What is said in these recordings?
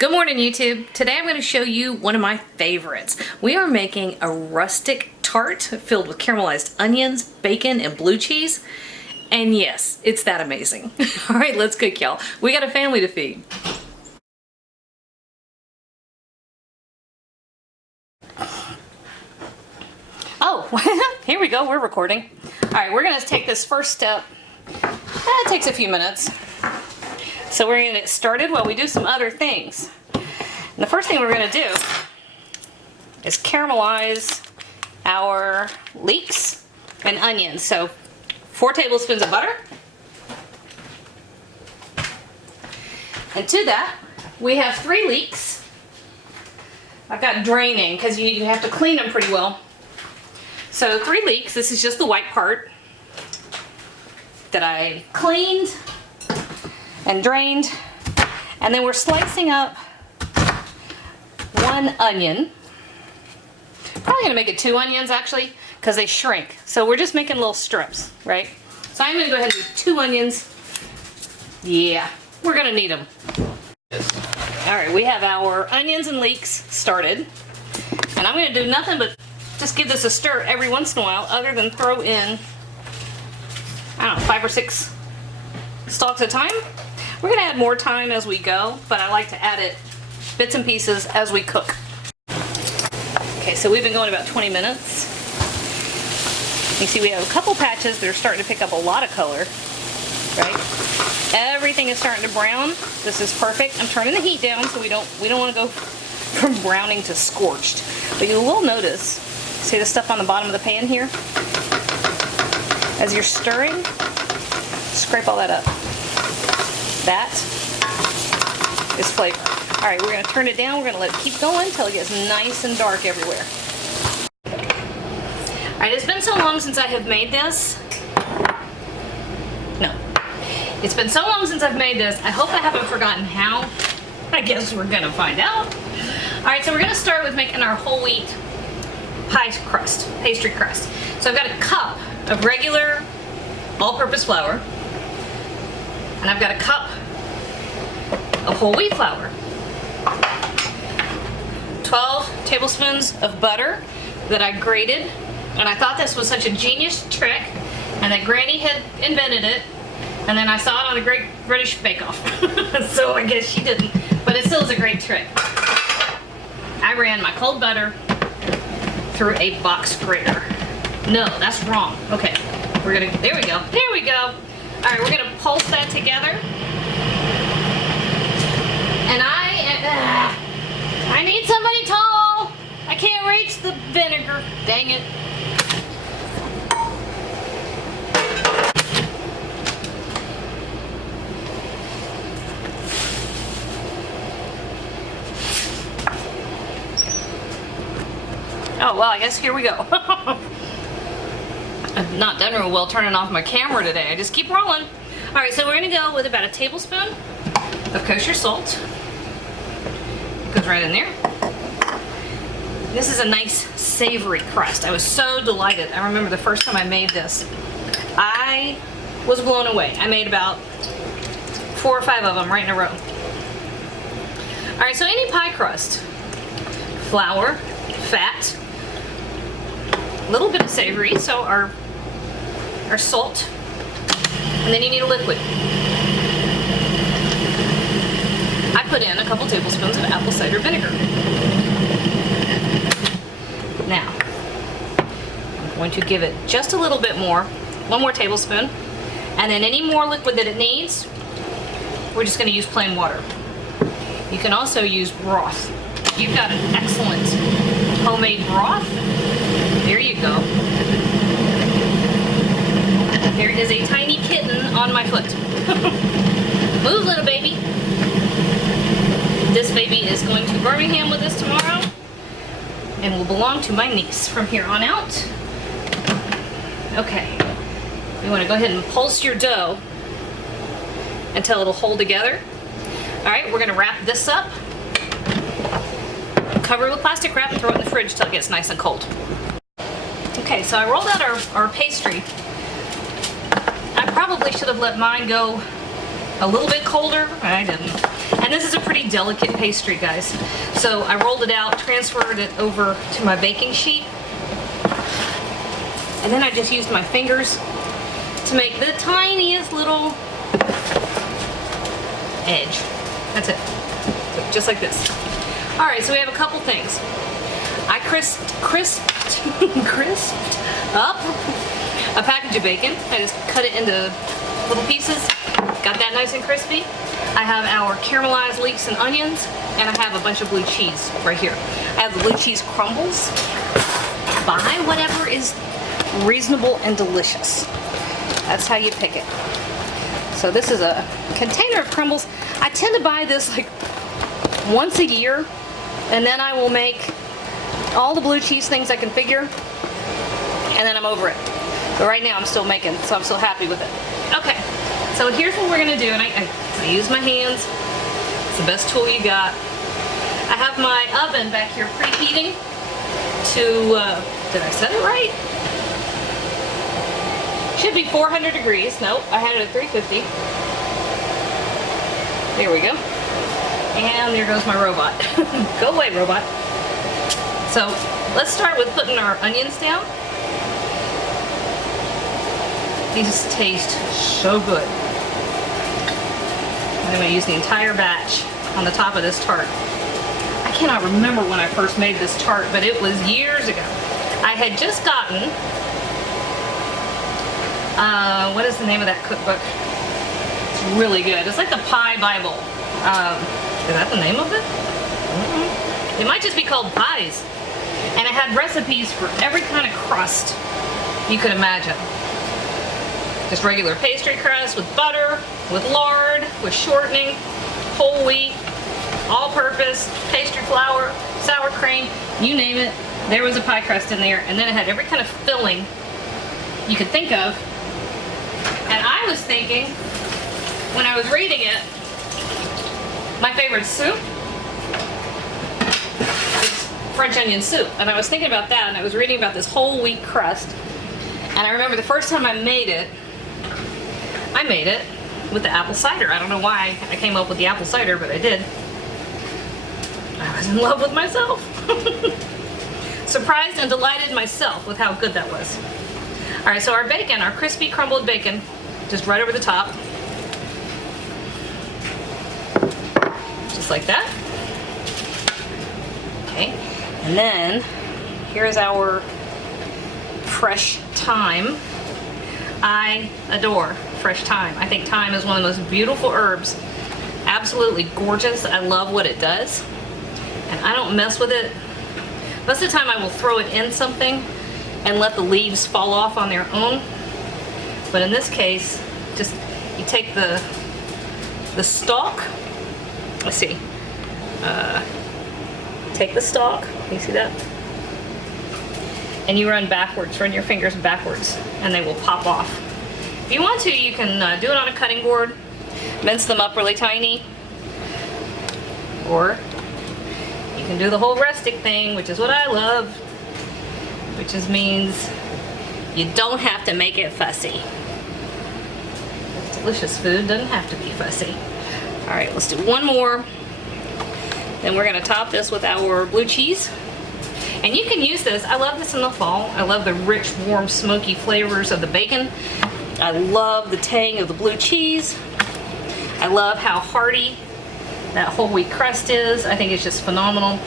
Good morning, YouTube. Today I'm going to show you one of my favorites. We are making a rustic tart filled with caramelized onions, bacon, and blue cheese. And yes, it's that amazing. All right, let's cook, y'all. We got a family to feed. Oh, here we go. We're recording. All right, we're going to take this first step. It takes a few minutes. So we're going to get started while we do some other things. And the first thing we're going to do is caramelize our leeks and onions. So 4 tablespoons of butter. And to that, we have 3 leeks. I've got draining because you have to clean them pretty well. So 3 leeks. This is just the white part that I cleaned and drained. And then we're slicing up 1 onion. Probably gonna make it 2 onions actually, because they shrink. So we're just making little strips, right? So I'm gonna go ahead and do 2 onions. Yeah, we're gonna need them. All right, we have our onions and leeks started. And I'm gonna do nothing but just give this a stir every once in a while, other than throw in, I don't know, 5 or 6 stalks at a time. We're gonna add more time as we go, but I like to add it bits and pieces as we cook. Okay, so we've been going about 20 minutes. You see we have a couple patches that are starting to pick up a lot of color, right? Everything is starting to brown. This is perfect. I'm turning the heat down so we don't want to go from browning to scorched. But you will notice, see the stuff on the bottom of the pan here? As you're stirring, scrape all that up. That is flavor. All right, we're gonna turn it down. We're gonna let it keep going until it gets nice and dark everywhere. All right, it's been so long since I have made this. No, it's been so long since I've made this. I hope I haven't forgotten how. I guess we're gonna find out. All right, so we're gonna start with making our whole wheat pie crust, pastry crust. So I've got a cup of regular all-purpose flour. And I've got a cup of whole wheat flour. 12 tablespoons of butter that I grated. And I thought this was such a genius trick, and that Granny had invented it. And then I saw it on the Great British Bake Off. So I guess she didn't. But it still is a great trick. I ran my cold butter through a box grater. No, that's wrong. Okay, we're gonna, there we go. There we go. All right, we're gonna pulse that together. And I need somebody tall. I can't reach the vinegar. Dang it. Oh, well, I guess here we go. I've not done real well turning off my camera today. I just keep rolling. All right, so we're gonna go with about a tablespoon of kosher salt. It goes right in there. This is a nice savory crust. I was so delighted. I remember the first time I made this. I was blown away. I made about 4 or 5 of them right in a row. All right, so any pie crust, flour, fat, a little bit of savory, so our salt, and then you need a liquid. I put in a couple tablespoons of apple cider vinegar. Now, I'm going to give it just a little bit more, 1 more tablespoon, and then any more liquid that it needs, we're just going to use plain water. You can also use broth. You've got an excellent homemade broth. There you go. There is a tiny kitten on my foot. Move, little baby. This baby is going to Birmingham with us tomorrow and will belong to my niece from here on out. Okay. You want to go ahead and pulse your dough until it'll hold together. All right, we're going to wrap this up. Cover it with plastic wrap and throw it in the fridge till it gets nice and cold. Okay, so I rolled out our pastry. I probably should have let mine go a little bit colder, but I didn't. And this is a pretty delicate pastry, guys. So I rolled it out, transferred it over to my baking sheet, and then I just used my fingers to make the tiniest little edge. That's it. So just like this. All right, so we have a couple things. I crisped up a package of bacon. I just cut it into little pieces. Got that nice and crispy. I have our caramelized leeks and onions, and I have a bunch of blue cheese right here. I have the blue cheese crumbles. Buy whatever is reasonable and delicious. That's how you pick it. So this is a container of crumbles. I tend to buy this like once a year, and then I will make all the blue cheese things I can figure, and then I'm over it. But right now I'm still making, so I'm still happy with it. Okay, so here's what we're gonna do, and I use my hands. It's the best tool you got. I have my oven back here preheating to, did I set it right? Should be 400 degrees. Nope, I had it at 350. There we go. And there goes my robot. Go away, robot. So let's start with putting our onions down. These taste so good. I'm going to use the entire batch on the top of this tart. I cannot remember when I first made this tart, but it was years ago. I had just gotten, what is the name of that cookbook? It's really good. It's like the Pie Bible. Is that the name of it? It might just be called Pies. And it had recipes for every kind of crust you could imagine. Just regular pastry crust with butter, with lard, with shortening, whole wheat, all-purpose, pastry flour, sour cream, you name it. There was a pie crust in there, and then it had every kind of filling you could think of. And I was thinking, when I was reading it, my favorite soup is French onion soup. And I was thinking about that, and I was reading about this whole wheat crust. And I remember the first time I made it with the apple cider. I don't know why I came up with the apple cider, but I did. I was in love with myself. Surprised and delighted myself with how good that was. All right, so our bacon, our crispy crumbled bacon, just right over the top. Just like that. Okay, and then here's our fresh thyme. I adore fresh thyme. I think thyme is one of the most beautiful herbs. Absolutely gorgeous. I love what it does. And I don't mess with it. Most of the time I will throw it in something and let the leaves fall off on their own. But in this case, just you take the stalk. Let's see. Take the stalk. You see that? And you run backwards. Run your fingers backwards, and they will pop off. If you want to, you can do it on a cutting board, mince them up really tiny, or you can do the whole rustic thing, which is what I love, which means you don't have to make it fussy. Delicious food doesn't have to be fussy. All right, let's do one more. Then we're gonna top this with our blue cheese. And you can use this, I love this in the fall. I love the rich, warm, smoky flavors of the bacon. I love the tang of the blue cheese. I love how hearty that whole wheat crust is. I think it's just phenomenal.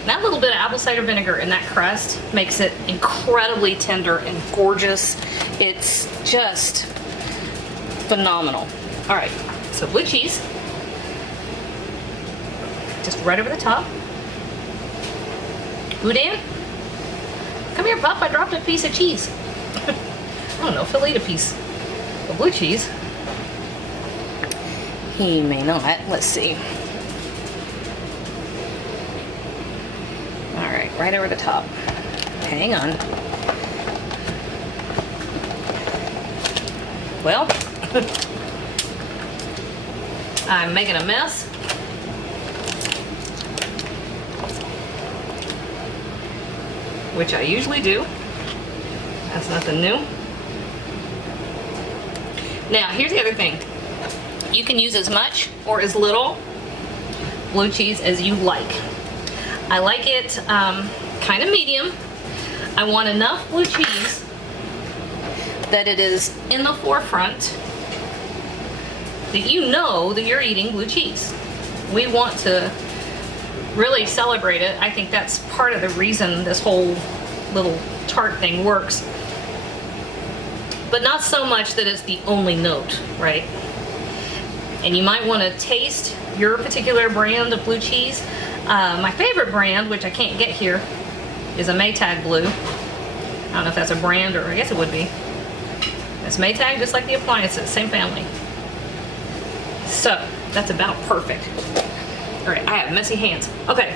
And that little bit of apple cider vinegar in that crust makes it incredibly tender and gorgeous. It's just phenomenal. All right, so blue cheese. Just right over the top. Boudin, come here, pup. I dropped a piece of cheese. I don't know if he'll eat a piece of blue cheese. He may not. Let's see. All right, right over the top. Hang on. Well, I'm making a mess. Which I usually do. That's nothing new. Now, here's the other thing. You can use as much or as little blue cheese as you like. I like it kind of medium. I want enough blue cheese that it is in the forefront that you know that you're eating blue cheese. We want to really celebrate it. I think that's part of the reason this whole little tart thing works. But not so much that it's the only note, right? And you might want to taste your particular brand of blue cheese. My favorite brand, which I can't get here, is a Maytag Blue. I don't know if that's a brand, or I guess it would be. It's Maytag, just like the appliances, same family. So, that's about perfect. All right, I have messy hands. Okay.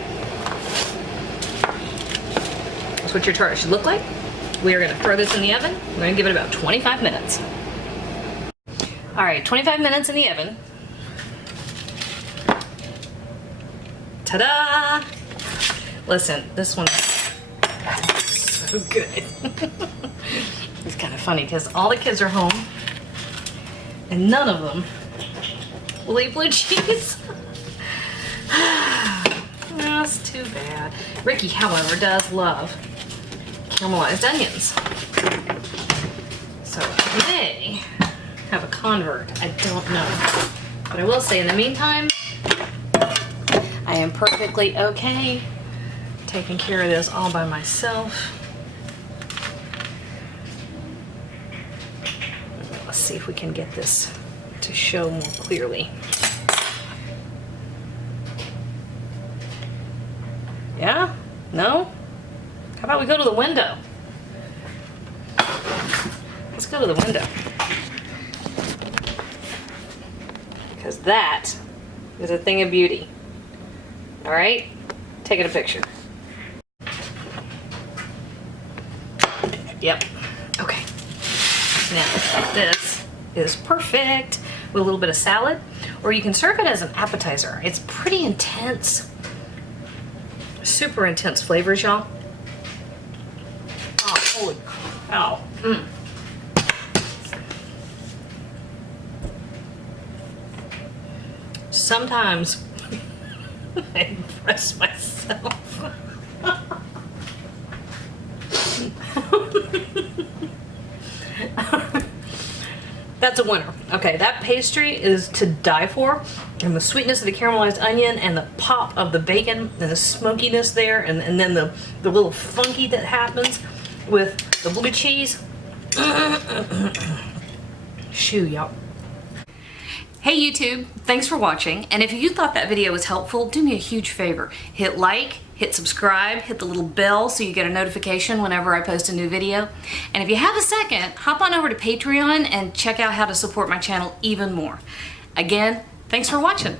That's what your tart should look like. We are gonna throw this in the oven. We're gonna give it about 25 minutes. All right, 25 minutes in the oven. Ta-da! Listen, this one's so good. It's kind of funny because all the kids are home and none of them will eat blue cheese. That's too bad. Ricky, however, does love caramelized onions. So he may have a convert. I don't know. But I will say, in the meantime, I am perfectly okay taking care of this all by myself. Let's see if we can get this to show more clearly. Yeah? No? How about we go to the window? Let's go to the window. Because that is a thing of beauty. All right? Taking a picture. Yep. Okay. Now, this is perfect with a little bit of salad, or you can serve it as an appetizer. It's pretty intense. Super intense flavors, y'all. Oh, holy cow. Mm. Sometimes I impress myself. That's a winner. Okay, that pastry is to die for. And the sweetness of the caramelized onion and the pop of the bacon and the smokiness there, and then the little funky that happens with the blue cheese. Shoo, y'all. Hey YouTube, thanks for watching. And if you thought that video was helpful, do me a huge favor. Hit like, hit subscribe, hit the little bell so you get a notification whenever I post a new video. And if you have a second, hop on over to Patreon and check out how to support my channel even more. Again, thanks for watching.